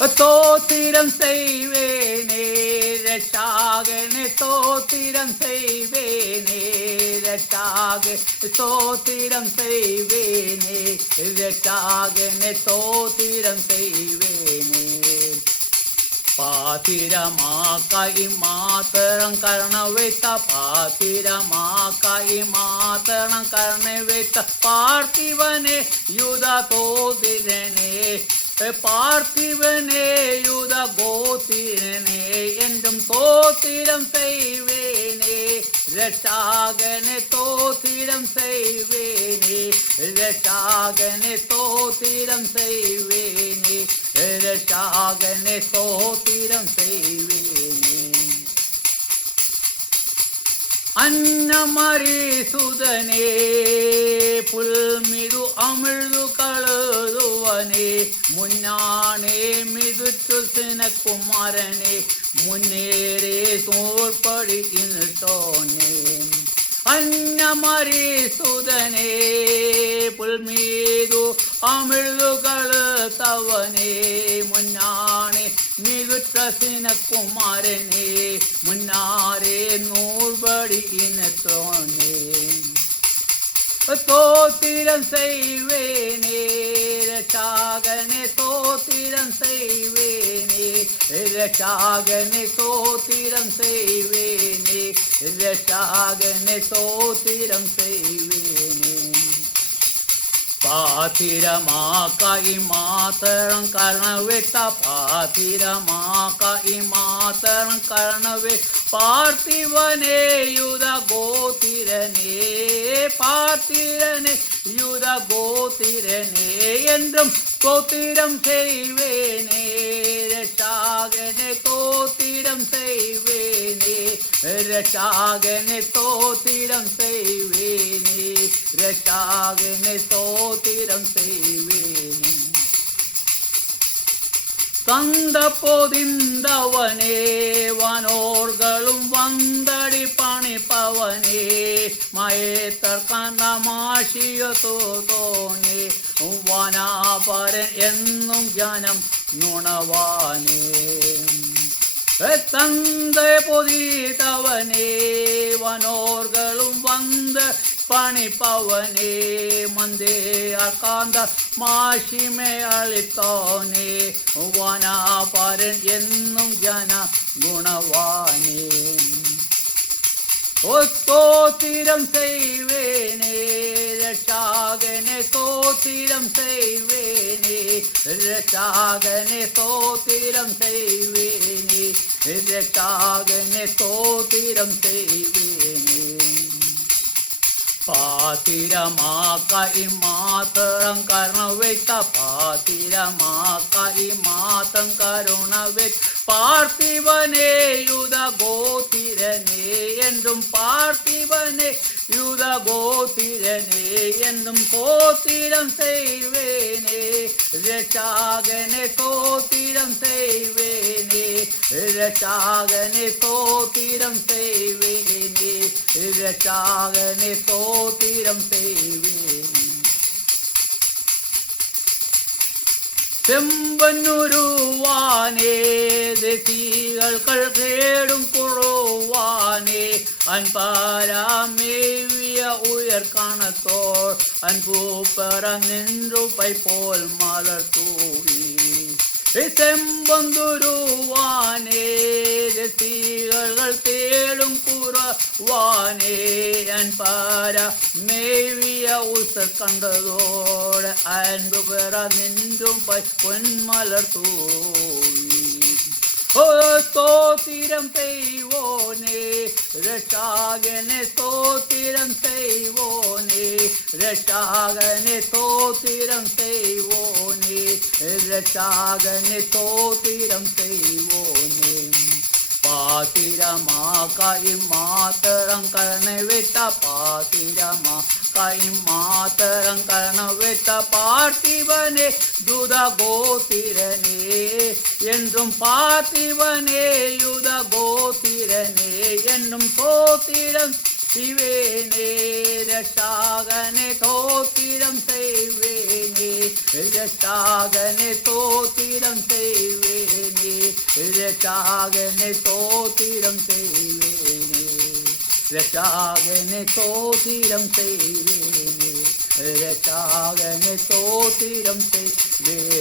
ஸ்தோத்திரம் செய்வேனே ரட்சாகனே, ஸ்தோத்திரம் செய்வேனே ரட்சாக, ஸ்தோத்திரம் செய்வேனே ரட்சாகனே, ஸ்தோத்திரம் செய்வேனே. പാതിരമാക്കായി മാത്രം കർണവെത്ത, പാതിരമാക്കായി മാത്രം കർണവെത്ത പാർത്ഥിവനെ യുധ തോതിരനെ, பார்த்திவனே யுத கோத்திரனே என்றும் தோத்திரம் செய்வேனே ரட்சாகனே, தோத்திரம் செய்வேனே ரட்சாகனே, தோத்திரம் செய்வேனே ரட்சாகனே, தோத்திரம் செய்வேனே. അന്നമരി സുതനേ പുൽമിതു അമിഴ്തു കളുവനേ, മുന്നാണേ മിതുച്ചു സിനകുമാരനെ, മുന്നേറെ തോർപ്പടി ഇന്നോനെ. അന്നമരി സുതനേ പുൽമീതു അമിഴ്തുകള് തവനേ, മുന്നാണേ മികുറ്റ സിനകുമാരനെ, മുന്നാരേ നൂർപടി ഇന്നോനെ. ஸ்தோத்திரம் செய்வேனே ரட்சாகனே, ஸ்தோத்திரம் செய்வேனே ரட்சாகனே, ஸ்தோத்திரம் செய்வேனே ரட்சாகனே, ஸ்தோத்திரம் செய்வேனே. പാതിരമാക്കായി മാത്രം കർണവെത്ത, പാതിരമാക്കായി മാത്രം കർണവെ പാർത്ഥിവനേ യുധ ഗോതിരനേ, പാർത്ഥിരനെ യുധ ഗോതിരനേ என்றும் ஸ்தோத்திரம் செய்வேனே ரட்சாகனே, ஸ்தோத்திரம் செய்வேனே ரட்சாகனே, ஸ்தோத்திரம் செய்வேனே ரட்சாகனே, ஸ்தோத்திரம் செய்வேனே. தந்த பொதிந்தவனே வானோர்களும் வந்தடி பணிப்பவனே, മയത്തർക്കമാശിയ തോന്നേ വനാപരൻ എന്നും ജ്ഞാനം നുണവാനേ. തന്തെ പൊതിതവനേ വനോர்களுം വന്ന് പണിപ്പവനേ, മന്ദേ അകാന്ത മാഷിമേ അളിത്തോനേ, വനാപരൻ എന്നും ജ്ഞാന ഗുണവാനേ. സ്തോത്തിരം செய்வேனே ரட்சாகனே, ஸ்தோத்திரம் செய்வேனே ரட்சாகனே, ஸ்தோத்திரம் செய்வேனே ரட்சாகனே, ஸ்தோத்திரம் செய்வேனே. പാതിരമാക്കായി മാത്രം കരുണവെത്ത, പാതിരമാക്കായി മാത്രം കരുണവെത്ത പാർത്ഥിവനേ യുധ ഗോതിരനേ என்றும் பார்த்திவனே யுத கோத்திரனே என்றும் ஸ்தோத்திரம் செய்வேனே ரட்சாகனே, ஸ்தோத்திரம் செய்வேனே ரட்சாகனே, ஸ்தோத்திரம் செய்வேனே ரட்சாகனே, ஸ்தோத்திரம் செய்வேனே. செம்பனுருவானே தேசிகள் கேடும் குழுவானே, அன்பாராமேவிய உயர்காணத்தோர் அன்பு பெற நின்று பை போல் மலர் தூவி. செம்பந்துருவானே தேசிகள் தேடும் குறவானே, அன்பார மேவிய உசர் கண்டதோடு அன்பு பெற நின்றும் பை பொன்மலர் தூவி. ஸ்தோத்திரம் செய்வோனே ரட்சாகனே, ஸ்தோத்திரம் செய்வோனே ரட்சாகனே, ஸ்தோத்திரம் செய்வோனே ரட்சாகனே, ஸ்தோத்திரம் செய்வோனே. പാതിരമാക്കായി മാത്രം കരുണവെത്ത, പാതിരമാക്കായി മാത്രം കരുണവെത്ത പാർത്ഥിവനേ യുധ ഗോതിരനേ என்றும் பார்த்திவனே யுத கோத்திரனே என்னும் ஸ்தோத்திரம் இவேனே ரஷாகனே தோத்திரம் செய்வேனே ரஷாகனே தோத்திரம் செய்வேனே ரஷாகனே தோத்திரம் செய்வேனே ரஷாகனே தோத்திரம் செய்வேனே ரஷாகனே தோத்திரம் செய்வேனே